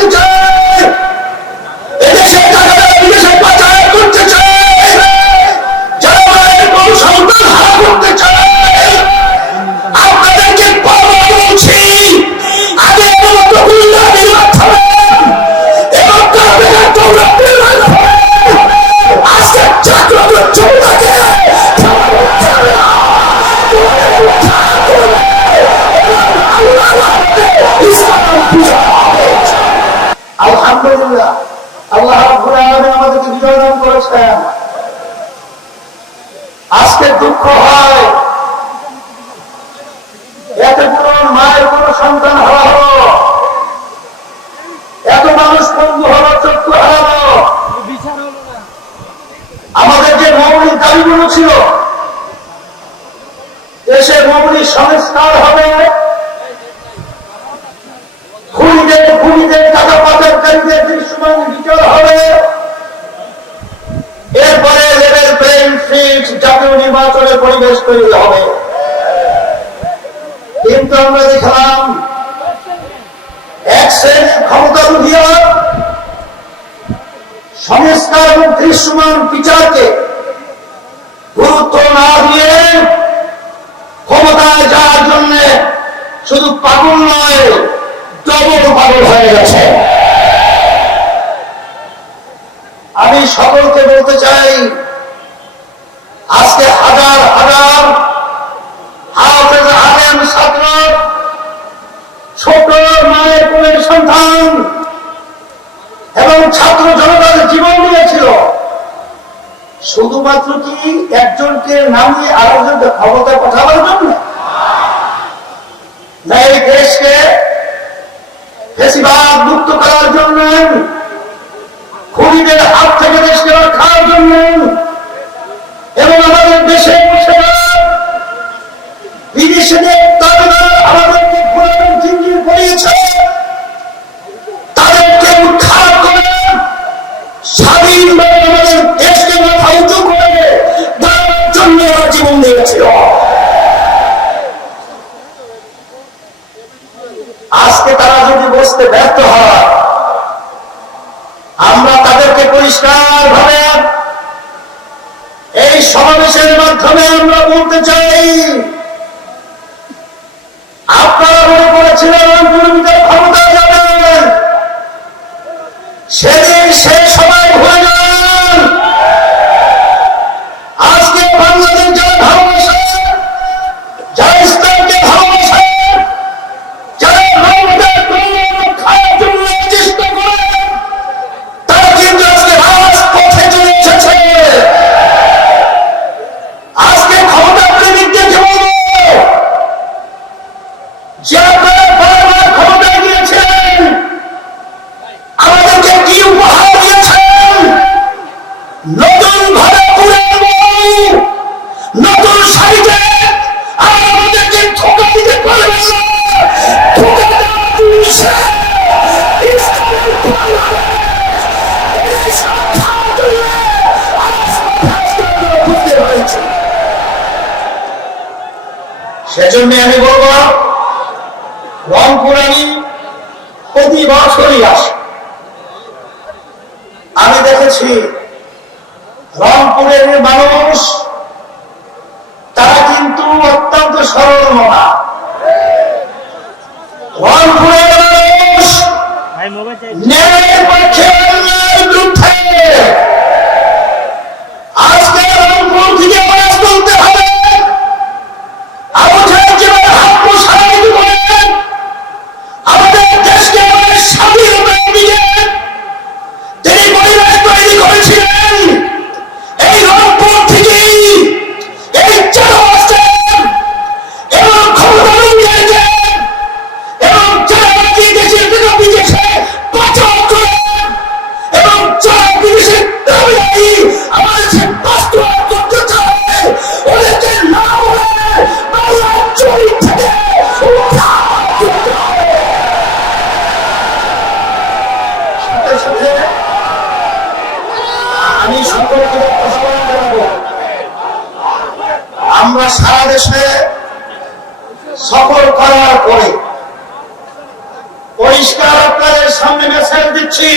করতে চায়, এদেশের টাকাটা বিদেশে পাচার করতে চায়, যারা মায়ের কোনো সন্তান হারা করতে চায়, আপনাদেরকে বারবার বলছি, আগে মতো গুল্লা নির্বাচন থামেন এবং কারণে দৌড়াতে আজকে চাকরি চৌদাকে আলহামদুলিল্লাহ আল্লাহ রাব্বুল আলামিন আমাদেরকে বিজয় দান করেছেন। আজকে দুঃখ হয় এত পুরন মায়ের কোন সন্তান হারা হলো, এত মানুষ পঙ্গু হলো, চক্ষু হারালো। আমাদের যে মৌলিক দাবিগুলো ছিল, দেশে মৌলিক সংস্কার হবে, খুনিদের টাকা পাচারকারীদের দৃশ্যমান বিচার হবে, এরপরে লেভেল প্লেইং ফিল্ড জাতীয় নির্বাচনের পরিবেশ তৈরি হবে। কিন্তু আমরা দেখলাম এক শ্রেণীর ক্ষমতালোভীরা সংস্কার এবং দৃশ্যমান বিচারকে গুরুত্ব না দিয়ে ক্ষমতায় যাওয়ার জন্য শুধু পাগল নয়, ডবল পাগল হয়ে গেছে। আমি সকলকে বলতে চাই, আজকে হাজার হাজার হাফেজ আলেম ছাত্র, ছোট মায়ের কোলের সন্তান এবং ছাত্র জনতার জীবন দিয়েছিল শুধুমাত্র কি একজনকে নামিয়ে আরেকজনকে ক্ষমতায় পাঠাবার জন্য না, এই দেশকে ফ্যাসিবাদ মুক্ত করার জন্য, খুনিদের হাত থেকে দেশকে রক্ষার জন্য এবং আমাদের দেশে বিদেশিদের তারা আমাদেরকে পুরাতন জিঞ্জির পড়িয়েছে, তাদেরকে উদ্ধার করে স্বাধীনভাবে আমাদের দেশকে মাথা উঁচু করে দেওয়ার জন্য ওরা জীবন দিয়েছিল। আজকে তারা যদি বসতে ব্যর্থ হয়, আমরা তাদেরকে পরিষ্কার ভাবে এই সমাবেশের মাধ্যমে আমরা বলতে চাই, আপনারা মনে করেছিলেন দুর্নীতির ক্ষমতায় যাবেন, সেদিন সেই সময় ভুলে যান। আজকে বাংলাদেশ যারা ভালোবাসে, যারা ইসলামকে ভালোবাসে, যারা খাওয়ার জন্য চেষ্টা করে, তারা কিন্তু আজকে রাজপথে চলে এসেছে। আজকে ক্ষমতা প্রেমিকদেরকে বলবো যে আপনারা বারবার ক্ষমতায় গিয়েছেন, আমাদেরকে কি উপহার দিয়েছেন? নতুন ঘরে পুরানো বউ, নতুন শাড়িতে, আর আমাদেরকে ধোঁকা দিতে পারবেন না। ধোঁকা দেওয়া পুলিশে সেজন্য আমি বলবো, রংপুর আমি প্রতি বছরই আসি। আমি দেখেছি রংপুরের মানুষ তারা কিন্তু অত্যন্ত সরল মনা। রংপুরের মানুষ ন্যায়ের পক্ষে অন্যায়ের বিরুদ্ধে। আজকে রংপুর থেকে আওয়াজ তুলতে হবে। আমাদের দেশকে আমাদের স্বাধীনতার দিকে তিনি পরিবেশ তৈরি করেছিলেন। এই রংপুর থেকেই এই চালু আসছেন এবং ক্ষমতা নিয়েছেন এবং যারা দেশের থেকে বিদেশে পাচার করেন এবং যারা বিদেশের দাবি আমাদের সে বাস্তবায়ন করতে চায়, ওদেরকে না বলে বাংলার জমি থেকে আমি সকলকে প্রশ্রয় জানাবো, আমরা সারা দেশে সফর করার পরে পরিষ্কার আপনাদের সামনে মেসেজ দিচ্ছি,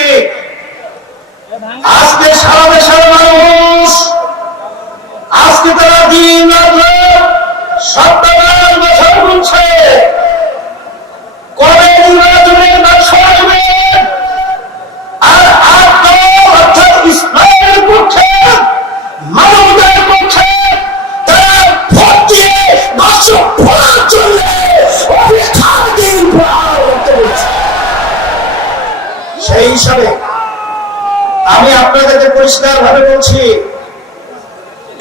আজকে সারা দেশের মানুষ আজকে তারা দিন সপ্তাহের বছর বলছে কবে নির্বাচনের বাক্স আসবে, আর অর্থাৎ ইসলামের পক্ষে মানবতার পক্ষে তারা ভোট দিয়ে বাক্স ফোড়ার জন্য অপেক্ষার দিন পার করতে হচ্ছে। সেই হিসাবে আমি আপনাদেরকে পরিষ্কার ভাবে বলছি,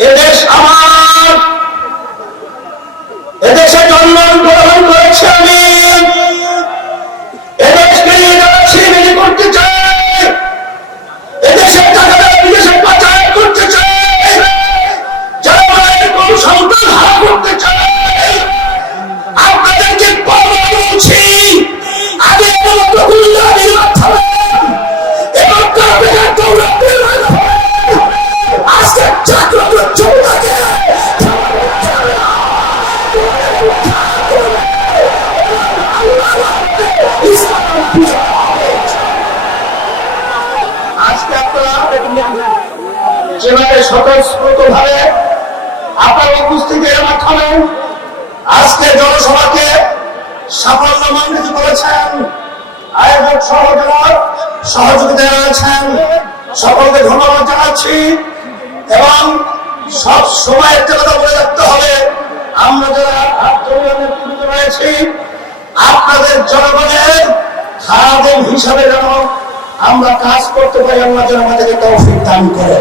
এদেশ আমার, এদেশে জন্মগ্রহণ করেছি আমি, এদেশকে নিয়ে যারা ছিনিমিনি করতে চায়, এদেশের টাকাটা বিদেশে পাচার করতে চায়, যারা মায়ের কোন সন্তান হারা করতে চায়, আপনাদেরকে বারবার বলছি, আগে আজকে জাগ্রত জনতাকে আজকে আপনারা যেভাবে স্বতঃস্ফূর্ত ভাবে আপনার উপস্থিতির মাধ্যমে আজকে জনসভাকে সাফল্যমণ্ডিত করেছেন, আয়োজক সহ যারা সহযোগিতা জানাচ্ছেন সকলকে ধন্যবাদ জানাচ্ছি। এবং সব সময় একটা কথা বলে রাখতে হবে, আমরা যারা নেতৃত্ব রয়েছি আপনাদের জনগণের খাদেম হিসাবে যেন আমরা কাজ করতে পারি, আল্লাহ যেন আমাদেরকে তৌফিক দান করে।